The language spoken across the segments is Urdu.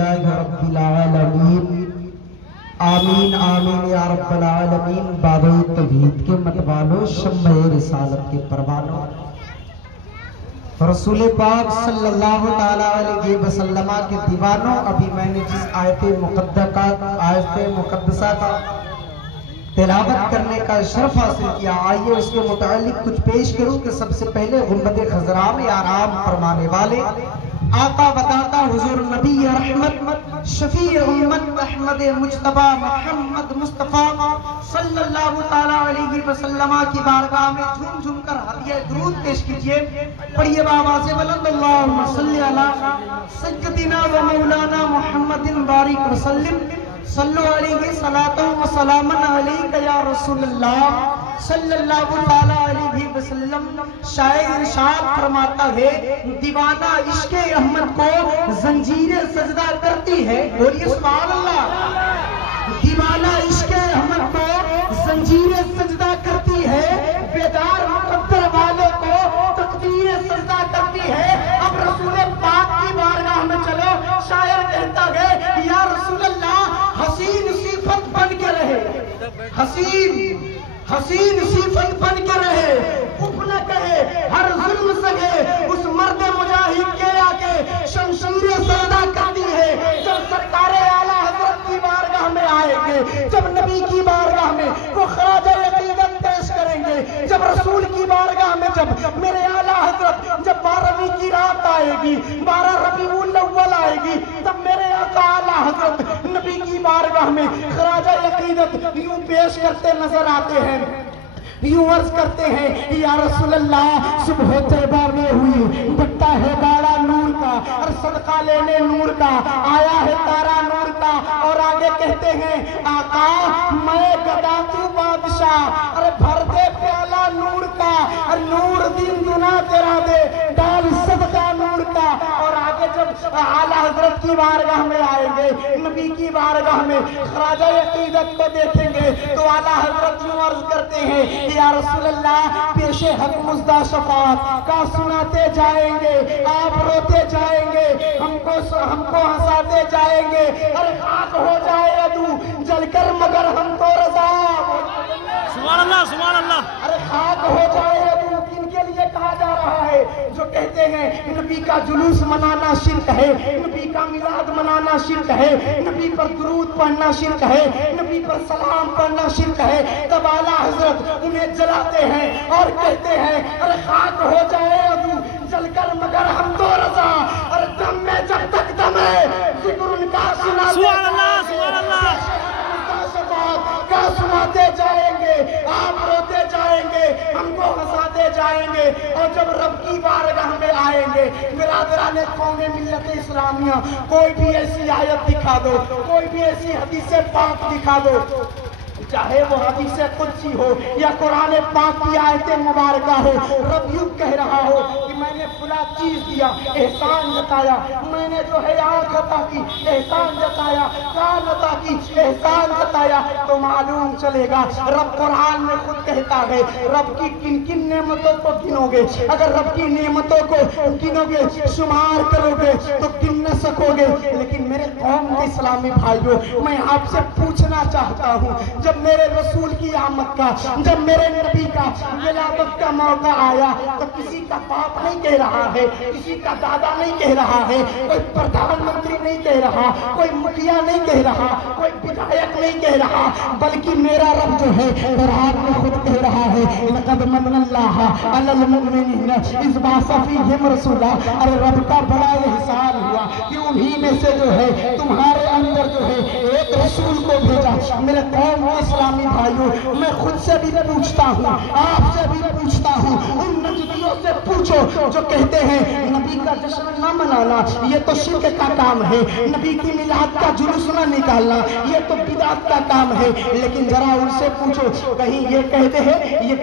للہ رب العالمین آمین آمین یا رب العالمین۔ باب توحید کے متوالو، شمع رسالت کے پروانوں، رسول پاک صلی اللہ تعالیٰ علیہ وسلم کے دیوانوں، ابھی میں نے جس آیت مقدسہ کا تلاوت کرنے کا شرف حاصل کیا، آئیے اس کے متعلق کچھ پیش کروں کہ سب سے پہلے غربت خضراء میں آرام فرمانے والے آقا بتاتا حضور نبی رحمت شفیع امت احمد مجتبی محمد مصطفیٰ صلی اللہ تعالیٰ علیہ وسلم کی بارگاہ میں جھوم جھوم کر ہدیہ درود پیش کیجئے۔ پڑھیے بآواز بلند اللہم صلی علی سیدنا و مولانا محمد بارک وسلم، صلو علیہ صلاۃ و سلام علیک یا رسول اللہ صلی اللہ تعالیٰ علیہ وسلم۔ شاعر ارشاد فرماتا ہے، دیوانہ عشق احمد کو زنجیر سجدہ کرتی ہے، بولیے سبحان اللہ۔ دیوانہ عشق احمد کو زنجیر سجدہ کرتی ہے، بیدار مقدر والے کو تقدیر سجدہ کرتی ہے۔ اب رسول پاک کی بارگاہ میں چلو، شاعر کہتا ہے یا رسول اللہ حسین صفت بن کے رہے، حسین صفت بن کے رہے، اف نہ کہے ہر ظلم سگے، اس مرد مجاہد کے آگے شمشیر سجدہ کرتی ہے۔ جب سرکار اعلیٰ حضرت کی بارگاہ میں آئیں گے، جب نبی کی بارگاہ میں وہ خراج عقیدت پیش کریں گے، جب رسول کی بارگاہ میں جب میرے اعلیٰ حضرت جب 12ویں کی رات آئے گی، 12 ربیع الاول آئے گی، تب میرے آقا اعلیٰ حضرت نبی کی بارگاہ میں خراج عقیدت یوں پیش کرتے نظر آتے ہیں، یوں عرض کرتے ہیں یا رسول اللہ صبح طیبہ میں ہوئی بٹا ہے باڑا نور کا، اور صدقہ لینے نور کا، آیا ہے تارا نور کا، اور آگے کہتے ہیں آقا میں گدا تو بادشاہ، ارے بھر دے پیالہ نور کا، اور نور دن دنا تیرا دے ڈال صدقہ نور کا۔ اور آگے جب اعلیٰ حضرت کی بارگاہ میں آئیں گے، نبی کی بارگاہ میں خراج عقیدت کو دیکھیں گے، تو اعلیٰ حضرت یوں عرض کرتے ہیں یا رسول اللہ پیش حق مزدہ شفاعت کا سناتے جائیں گے، آپ روتے جائیں گے، ہم کو ہنساتے جائیں گے، ارے خاک ہو جائے عدو جل کر مگر ہم تو رضا۔ سبحان اللہ سبحان اللہ۔ ارے خاک ہو جائے عدو، کن کے لیے کہا جا رہا ہے؟ جو کہتے ہیں نبی کا جلوس منانا شرک ہے، نبی کا میلاد منانا شرک ہے، نبی پر درود پڑھنا شرک ہے، نبی پر سلام پڑھنا شرک ہے، تب اعلیٰ حضرت انہیں جلاتے ہیں اور کہتے ہیں ارے خاک ہو جائے عدو جل کر مگر ہم تو رضا، اور دم میں جب تک دم ہے ذکر ان کا سناتے سبحان اللہ سبحان اللہ کا سناتے جائیں گے، آپ روتے جائیں گے، ہم کو ہنساتے جائیں گے، اور جب رب کی بارگاہ میں آئیں گے برادران قوم ملت اسلامیہ کوئی بھی ایسی آیت دکھا دو، کوئی بھی ایسی حدیث پاک دکھا دو، چاہے وہ حدیث قدسی ہو یا قرآن پاک کی آیت مبارکہ ہو، رب یوں کہہ رہا ہو کہ میں نے فلاں چیز دیا، احسان جتایا، میں نے جو ہے آنکھ عطا کی احسان جتایا، کان عطا کی احسان جتایا، تو معلوم چلے گا رب قرآن میں خود کہتا ہے رب کی کن کن نعمتوں کو گنو گے، اگر رب کی نعمتوں کو گنو گے شمار کرو گے تو گن نہ سکو گے۔ لیکن میرے قوم کے اسلامی بھائیوں، میں آپ سے پوچھنا چاہتا ہوں، جب میرے رسول کی آمد کا، جب میرے نبی کا ولادت کا موقع آیا تو کسی کا باپ نہیں کہہ رہا ہے، کسی کا دادا نہیں کہہ رہا ہے، کوئی پردھان منتری نہیں کہہ رہا، کوئی مکھیا نہیں کہہ رہا، کوئی بدھائک نہیں کہہ رہا، بلکہ میرا رب جو ہے قرآن میں خود کہہ رہا ہے لقد من اللہ علی المؤمنین اذ بعث فیہم رسولا، ارے رب کا بڑا احسان ہوا کہ انہی میں سے جو ہے تمہارے اندر جو ہے ایک رسول کو بھیجا۔ میرے قوم اسلامی بھائیوں، میں خود سے بھی پوچھتا ہوں، آپ سے بھی پوچھتا ہوں، ان نجدیوں سے پوچھو جو کہتے ہیں نبی کا جشن نہ منانا یہ تو شرک کا کام ہے، نبی کی میلاد کا جلوس نہ نکالنا یہ تو بدعت کا کام ہے، لیکن ذرا ان سے پوچھو کہیں یہ کہتے ہیں، یہ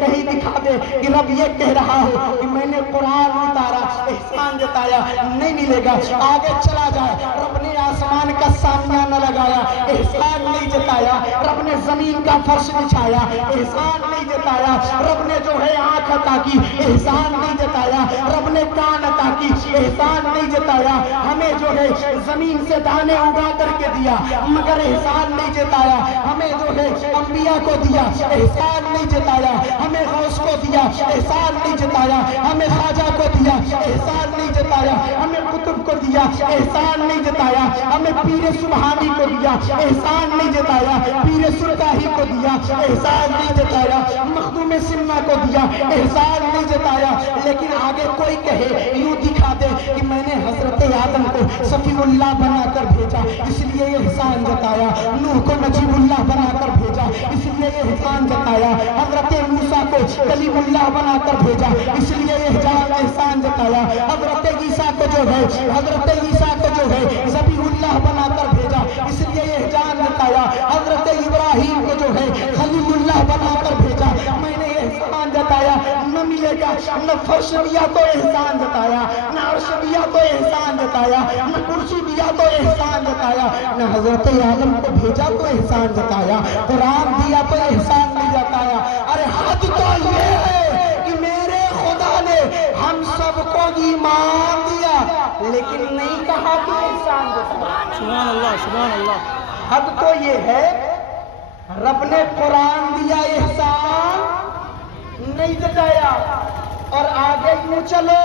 کہیں دکھا دے کہ رب یہ کہہ رہا ہو کہ میں نے قرآن اتارا احسان جتایا، نہیں ملے گا۔ آگے چلا جائے، رب نے آسمان کا سامیانہ لگایا، احسان نہیں جتایا، رب نے نے زمین کا فرش بچھایا احسان نہیں جتایا، رب نے جو ہے آنکھ عطا کی احسان نہیں جتایا، رب نے کان عطا کی احسان نہیں جتایا، ہمیں جو ہے زمین سے دانے اگا کر کے دیا مگر احسان نہیں جتایا، ہمیں جو ہے انبیاء کو دیا احسان نہیں جتایا، ہمیں غوث کو دیا احسان نہیں جتایا، ہمیں خواجہ کو دیا احسان نہیں جتایا، ہمیں قطب کو دیا احسان نہیں جتایا، ہمیں پیر سبحانی کو دیا احسان نہیں جتایا، پیر سرکاہی کو دیا احسان نہیں جتایا، مخدوم سمہ کو دیا احسان نہیں جتایا، لیکن آگے کوئی کہے یوں دکھا دے کہ میں نے حضرت آدم کو صفی اللہ بنا کر بھیجا اس لیے یہ احسان جتایا، نوح کو نجیب اللہ بنا کر بھیجا اس لیے یہ احسان جتایا، حضرت موسیٰ کو کلیم اللہ بنا کر بھیجا اس لیے یہ احسان جتایا، حضرت عیسیٰ کو جو ہے ذبیح اللہ بنا کر بھیجا اس لیے یہ احسان جتایا، حضرت ابراہیم کو جو ہے خلیل اللہ بنا کر بھیجا میں نے احسان جتایا، نہ ملے گا نہ فرش دیا تو احسان جتایا، نہ عرش دیا تو احسان جتایا، نہ کرسی دیا تو احسان جتایا، نہ حضرت آدم کو بھیجا تو احسان جتایا، قرآن دیا تو احسان نہیں جتایا۔ ارے حد تو یہ ہے کہ میرے خدا نے ہم سب کو ایمان دیا لیکن نہیں کہا کہ احسان جتایا۔ سبحان اللہ سبحان اللہ۔ حد تو یہ ہے رب نے قرآن دیا احسان نہیں جتایا، اور آگے یوں چلے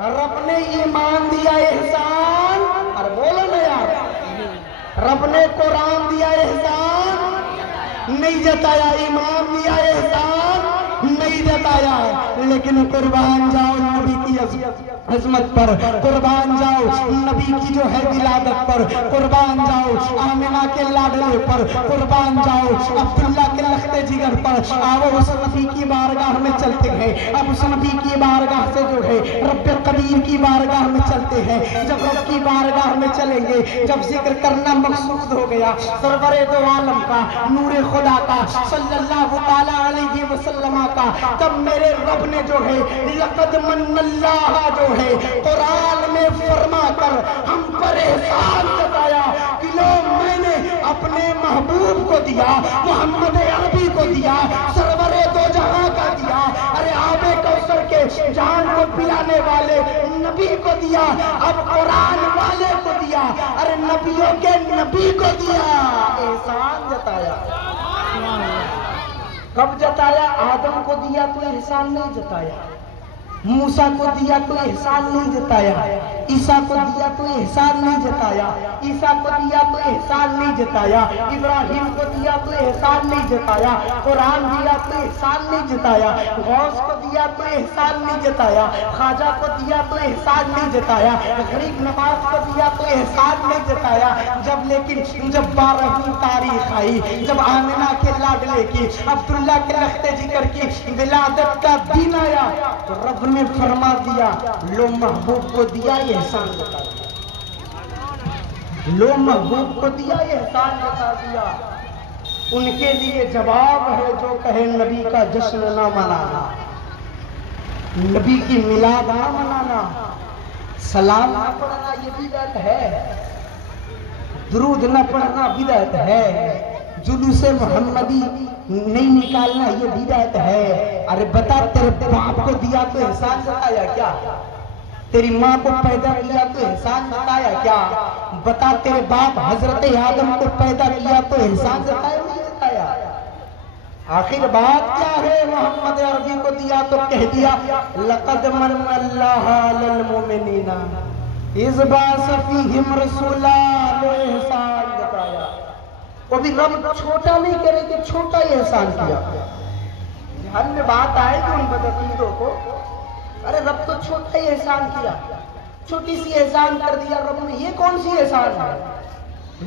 رب نے ایمان دیا احسان، اور بولو نا یار، رب نے قرآن دیا احسان نہیں جتایا، ایمان دیا احسان نہیں جتایا، لیکن قربان جاؤ نبی کی عظمت پر، قربان جاؤ نبی کی جو ہے ولادت پر، قربان جاؤ آمنہ کے لاڈلے پر، قربان جاؤ عبداللہ کے لخت جگر پر۔ آؤ اس نبی کی بارگاہ میں چلتے ہیں، اب اس نبی کی بارگاہ سے جو ہے رب قدیر کی بارگاہ میں چلتے ہیں۔ جب رب کی بارگاہ میں چلیں گے، جب ذکر کرنا مقصود ہو گیا سرور دو عالم کا، نور خدا کا، صلی اللہ تعالیٰ علیہ وسلم کا، تب میرے رب نے جو ہے لقد من اللہ جو ہے قرآن میں فرما کر ہم پر احسان جتایا کہ لو میں نے اپنے محبوب کو دیا، محمد عربی کو دیا، سرور دو جہاں کا دیا، ارے آب کوثر کے جان کو پلانے والے نبی کو دیا، اب قرآن والے کو دیا، ارے نبیوں کے نبی کو دیا، احسان جتایا۔ کب جتایا؟ آدم کو دیا تو احسان نہیں جتایا، موسیٰ کو دیا تو احسان نہیں جتایا، عیسیٰ کو دیا تو احسان نہیں جتایا، عیسیٰ کو دیا تو احسان نہیں جتایا، ابراہیم کو دیا تو احسان نہیں جتایا، قرآن دیا تو احسان نہیں جتایا، غوث کو دیا تو احسان نہیں جتایا، خواجہ کو دیا تو احسان نہیں جتایا، غریب نواز کو دیا تو احسان نہیں جتایا۔ جب 12ویں تاریخ آئی، جب آمنہ کے لاڈلے کی، عبداللہ کے لخت جگر کی ولادت کا دن آیا تو رب نے فرما دیا لو محبوب کو دیا یہ احسان جتا دیا، لو محبوب کو دیا یہ احسان جتا دیا۔ ان کے لیے جواب ہے جو کہے نبی کا جشن نہ منانا، نبی کی میلاد نہ منانا، سلام نہ پڑھنا یہ بدعت ہے، درود نہ پڑھنا بدعت ہے، جلوس محمدی نہیں نکالنا یہ بدعت ہے۔ ارے بتا تیرے باپ کو دیا تو احسان جتایا کیا؟ تیری ماں کو پیدا کیا تو احسان جتایا کیا؟ بتا تیرے باپ حضرت آدم کو پیدا کیا تو احسان جتایا نہیں جتایا؟ آخر بات کیا ہے؟ محمد عربی کو دیا تو کہہ دیا لقد من اللہ علی المؤمنین اذ بعث فیہم رسولا، لو احسان جتایا۔ وہ بھی رب چھوٹا نہیں کرے کہ چھوٹا ہی احسان کیا۔ ہر میں بات آئے کہ ان بدعقیدوں کو، ارے رب تو چھوٹا ہی احسان کیا، چھوٹی سی احسان کر دیا رب نے، یہ کون سی احسان ہے؟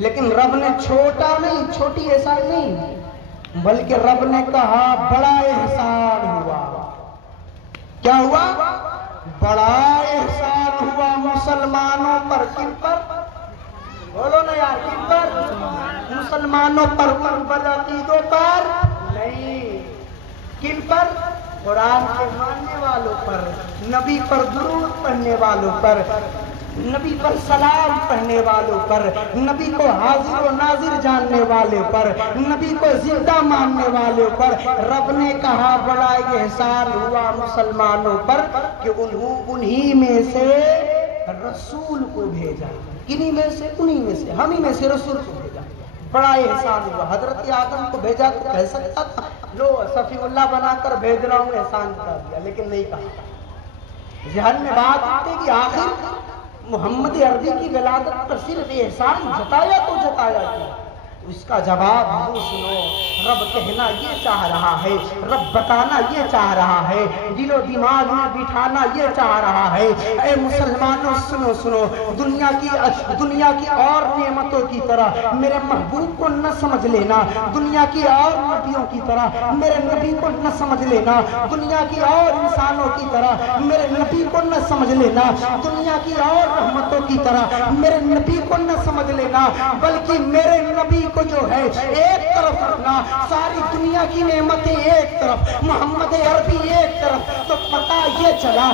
لیکن رب نے چھوٹا نہیں، چھوٹی احسان نہیں، بلکہ رب نے کہا بڑا احسان ہوا۔ کیا ہوا؟ بڑا احسان ہوا مسلمانوں پر۔ کن پر؟ بولو نا یار، کن پر؟ مسلمانوں پر، ان بدعقیدوں پر نہیں۔ کن پر؟ قرآن کے ماننے والوں پر، نبی پر درود پڑھنے والوں پر۔ نبی پر سلام پڑھنے والوں پر، نبی کو حاضر و ناظر جاننے والے پر، نبی کو زندہ ماننے والوں پر رب نے کہا بڑا احسان ہوا مسلمانوں پر کہ انہی میں سے رسول کو بھیجا. کنہی میں سے؟ انہی میں سے، ہم ہی میں سے رسول کو بھیجا. بڑا احسان ہوا. حضرت آدم کو بھیجا تو کہہ سکتا تھا لو صفی اللہ بنا کر بھیج رہا ہوں، احسان کر دیا، لیکن نہیں کہا. ذہن میں بات آتی کہ آخر محمد عربی کی ولادت پر صرف احسان جتایا تو جتایا کیا؟ اس کا جواب یوں سنو. رب کہنا یہ چاہ رہا ہے، رب بتانا یہ چاہ رہا ہے، دل و دماغ میں بٹھانا یہ چاہ رہا ہے. اے مسلمانوں سنو سنو، دنیا کی اور نعمتوں کی طرح میرے محبوب کو نہ سمجھ لینا، دنیا کی اور نبیوں کی طرح میرے نبی کو نہ سمجھ لینا، دنیا کی اور انسانوں کی طرح میرے نبی کو نہ سمجھ لینا، دنیا کی اور رحمتوں کی طرح میرے نبی کو نہ سمجھ لینا، بلکہ میرے نبی کو جو ہے ایک طرف رکھنا. ساری دنیا کی نعمتیں ایک طرف، محمد عربی ایک طرف. تو پتہ یہ چلا،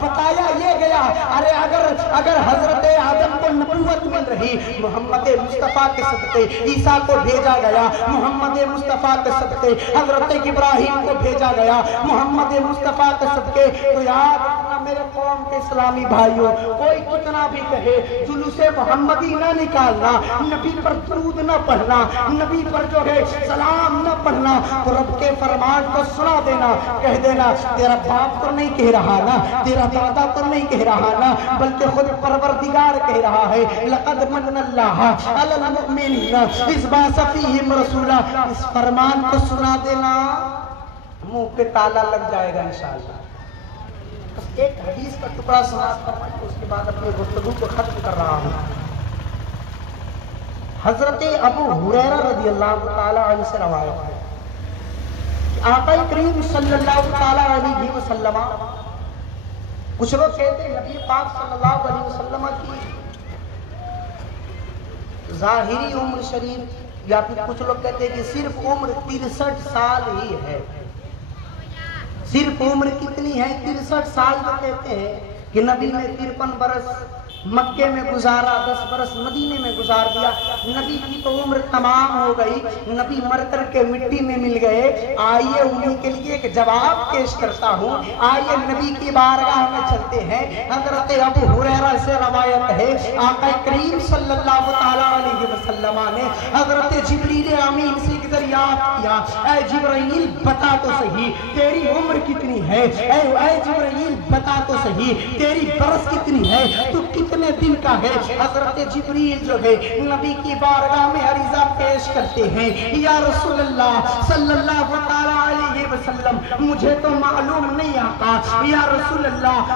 بتایا یہ گیا. ارے اگر حضرت آدم کو نبوت مل رہی، محمد مصطفیٰ کے صدقے عیسیٰ کو بھیجا گیا، محمد مصطفیٰ کے صدقے حضرت ابراہیم کو بھیجا گیا، محمد مصطفیٰ کے صدقے. تو یاد رکھنا میرے قوم کے اسلامی بھائیوں، کوئی کتنا بھی کہے جلوس محمدی نہ نکالنا، نبی پر درود نہ پڑھنا، نبی پر جو ہے سلام نہ پڑھنا، تو رب کے فرمان کو سنا دینا، کہہ دینا تیرا باپ تو نہیں کہہ رہا نا، تیرا دادا تو نہیں کہہ رہا نا، بلکہ خود پروردگار کہہ رہا ہے. لقد من اللہ علی المؤمنین اذ بعث فیہم رسولا. اس فرمان کو سنا دینا، منہ پہ تالا لگ جائے گا انشاءاللہ. بس ایک حدیث کا ٹکڑا سماعت فرمائیں، اس کے بعد اپنی گفتگو کو ختم کر رہا ہوں. حضرت ابو ہریرہ رضی اللہ تعالیٰ عنہ سے روایت ہے کہ آقا کریم صلی اللہ تعالیٰ علیہ وسلم، کچھ لوگ کہتے ہیں نبی پاک صلی اللہ علیہ وسلم کی ظاہری عمر شریف، یا پھر کچھ لوگ کہتے ہیں کہ صرف عمر 63 سال ہی ہے. صرف عمر کتنی ہے؟ 63 سال. جو کہتے ہیں کہ نبی نے 53 برس مکے میں گزارا، 10 برس مدینے میں گزار دیا. نبی کی تو عمر تمام ہو گئی، نبی مر کر کے مٹی میں مل گئے. آئیے انہی کے لیے ایک جواب پیش کرتا ہوں. آئیے نبی کی بارگاہ میں چلتے ہیں. حضرت ابو ہریرہ سے روایت ہے آقا کریم صلی اللہ تعالیٰ علیہ وسلم نے حضرت جبریل امین سے دریافت کیا، اے جبرائیل بتا تو صحیح تیری عمر کتنی ہے، اے جبرائیل بتا تو صحیح تیری برس کتنی ہے، تو کتنے دن کا ہے. حضرت جبریل جو ہے نبی کی بارگاہ میں عریضہ پیش کرتے ہیں، یا رسول اللہ صلی اللہ علیہ وسلم مجھے تو معلوم نہیں آتا، یا رسول اللہ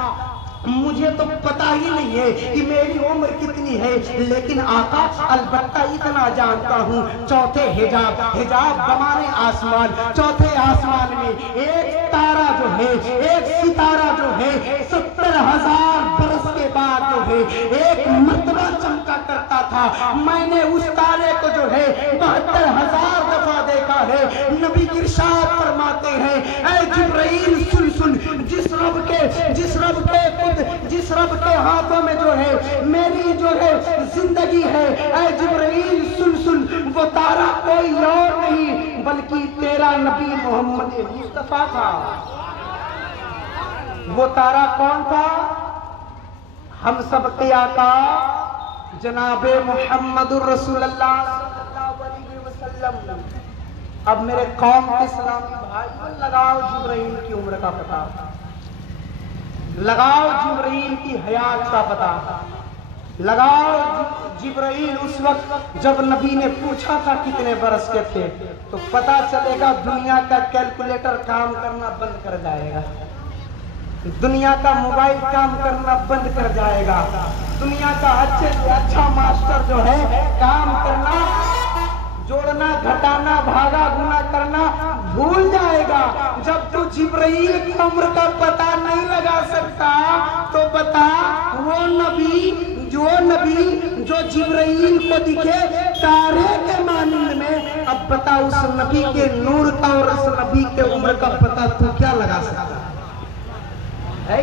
مجھے تو پتہ ہی نہیں ہے کہ میری عمر کتنی ہے، لیکن آقا البتہ اتنا جانتا ہوں چوتھے حجاب بمانے آسمان، چوتھے آسمان میں ایک تارا جو ہے، ایک ستارہ جو ہے 70,000 برس کے بعد جو ہے ایک مرتبہ چمکا کرتا تھا. میں نے اس تارے کو جو ہے 72,000 دفعہ دیکھا ہے. نبی ارشاد فرماتے ہیں اے جبرائیل سن، جس رب کے ہاتھوں میں جو ہے میری جو ہے زندگی ہے، اے جبرائیل سن، وہ تارا کوئی اور نہیں بلکہ تیرا نبی محمد مصطفیٰ تھا. وہ تارا کون تھا؟ ہم سب کے آقا جناب محمد الرسول اللہ صلی اللہ علیہ وسلم. اب میرے قوم کے اسلامی بھائیوں، لگاؤ جبرائیل کی عمر کا پتہ، لگاؤ جبرائیل کی حیات کا پتہ، لگاؤ جبرائیل اس وقت جب نبی نے پوچھا تھا کتنے برس کے تھے، تو پتہ چلے گا دنیا کا کیلکولیٹر کام کرنا بند کر جائے گا، دنیا کا موبائل کام کرنا بند کر جائے گا، دنیا کا اچھے سے اچھا ماسٹر جو ہے کام کرنا، جوڑنا گھٹانا بھاگا گنا کرنا بھول جائے گا. جب تو جبرائیل کی عمر کا پتہ نہیں لگا سکتا تو بتا وہ نبی جو جبرائیل کو دکھے تارے کے مانند میں، اب بتا اس نبی کے نور کا اور اس نبی کے عمر کا پتہ تو کیا لگا سکتا ہے؟